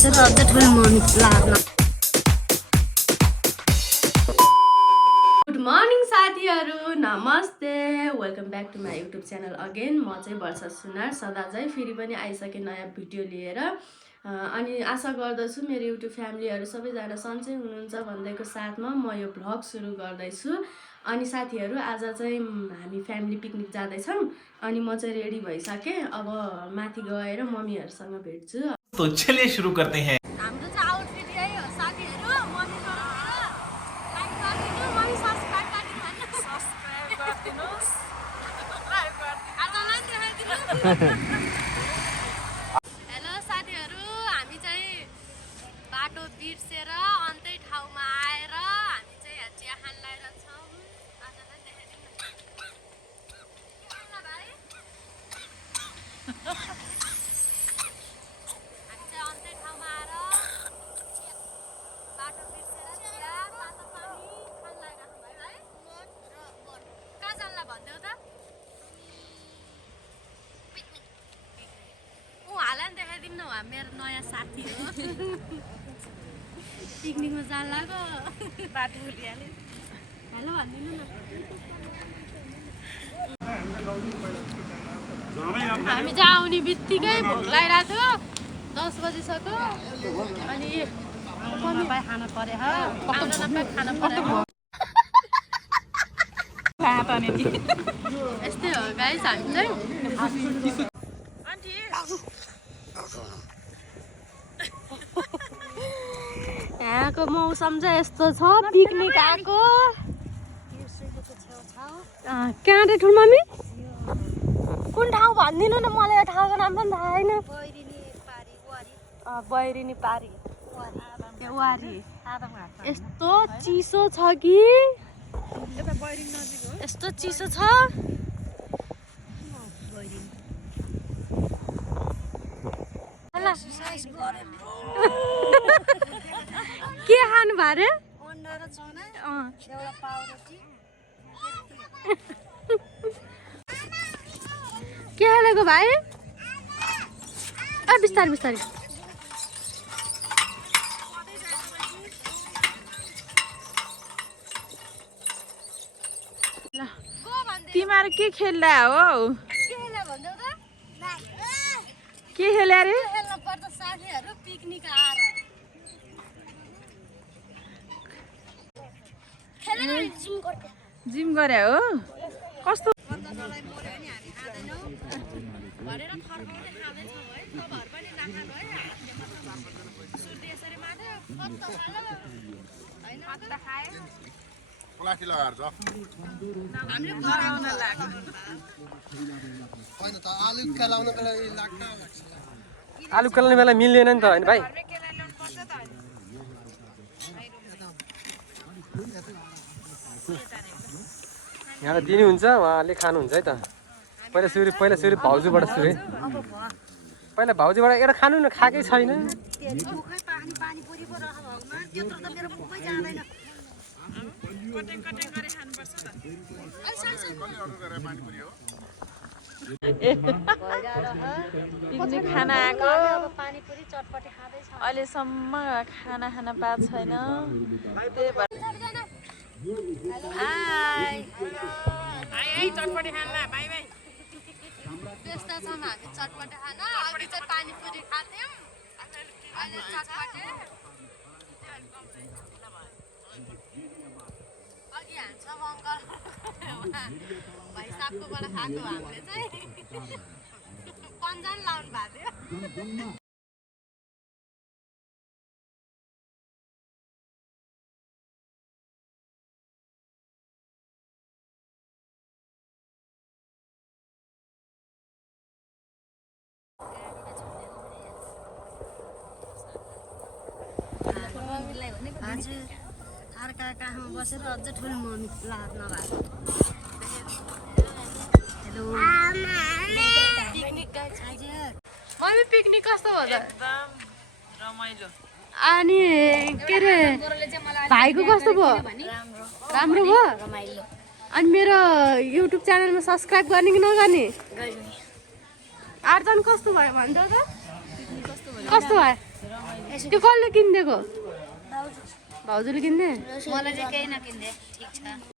बसेर अझ ठुलो मम्मी लाग्न। गुड मर्निङ साथीहरू, नमस्ते, welcome back to my YouTube channel again. म चाहिँ वर्षा सुनार सदा चाहिँ फेरि पनि आइसकेँ नयाँ भिडियो लिएर। अनि आशा गर्दछु मेरो युट्युब फ्यामिलीहरू सबैजना सन्चै हुनुहुन्छ भन्दैको साथमा म यो भ्लग सुरु गर्दैछु। अनि साथीहरू आज चाहिँ हामी फ्यामिली पिकनिक जाँदैछौँ। अनि म चाहिँ रेडी भइसकेँ, अब माथि गएर मम्मीहरूसँग भेट्छु। तो चलिए शुरू करते हैं। हाम्रो चाहिँ आउटफिट यही हो साथीहरू। मम्मीसँग लाइक गरिदिनु, मम्मी सब्सक्राइब गरिदिनुहोस्। आजलाई देखाइदिनु। हेलो साथीहरू, हामी चाहिँ बाटो बिर्सेर अन्तै ठाउँमा आएर हामी चाहिँ चिया खान लागेर छौँ। आजलाई देखाइदिनु न भाइ। हामी चाहिँ अन्तै ठाउँमा आएर बाटो बिर्सेर चिया तातो पानी खान लागेका छौँ भाइ। कहाँ जान्ला भनिदेऊ त। उहाँलाई पनि देखाइदिनु न, उहाँ मेरो नयाँ साथी हो। पिकनिकमा जान लाग्यो, बाटो भुलिहाल्यो। हेलो भनिदिनु न। हामी चाहिँ आउने बित्तिकै भोक लागिरहेको थियो, 10 बजिसक्यो। अनि नपाए खान पर्यो, नपाए खान पर्यो। यस्तै हो गाइस, हामी चाहिँ यहाँको मौसम चाहिँ यस्तो छ। पिकनिक आएको कहाँ रे ठुलो मम्मी? कुन ठाउँ भनिदिनु न, मलाई यो ठाउँको नाम पनि थाहा छैन। बैरिनी पारी वारी। यस्तो चिसो छ कि, यस्तो चिसो छ। के खानु भयो रे? के हालेको भाइ? बिस्तारै बिस्तारै। तिमीहरू के खेल्दा हो? के खेल्यो अरे? साथीहरू पिकनिक आएर जिम गरे हो? कस्तो आलु कलाउने बेला मिल्दैन नि त होइन भाइ? यहाँलाई दिनुहुन्छ, उहाँले खानुहुन्छ है त। पहिला सुरु भाउजूबाट सुरु है। पहिला भाउजूबाट एउटा खानु न, खाएकै छैन। पिकनिक खाना आएको, अहिलेसम्म खाना खान पाएको छैन। त्यही भएर चटपटी खाना भाइ भाइ। त्यस्तो छ हामी चटपटी खाना। अघि चाहिँ पानीपुरी खाथ्यौँ, अहिले चटपटी। अघि हान्छौँ अङ्कल भाइ साहबकोबाट खाएको हामीले चाहिँ। पन्जान लाउनु भएको थियो। हजुर, अर्का काखमा बसेर अझ ठुलो मम्मी लाग्न भएको। हेलो पिकनिक गएछ। हजुर, मम्मी पिकनिक कस्तो भयो त? एकदम रमाइलो। अनि के अरे भाइको कस्तो भयो? राम्रो भयो। अनि मेरो युट्युब च्यानलमा सब्सक्राइब गर्ने कि नगर्ने? आर्जन कस्तो भयो भन्छ त? कस्तो भयो? त्यो कसले किनिदिएको भाउजूले किन्ने मलाई चाहिँ केही नकिन्दे ठिक छ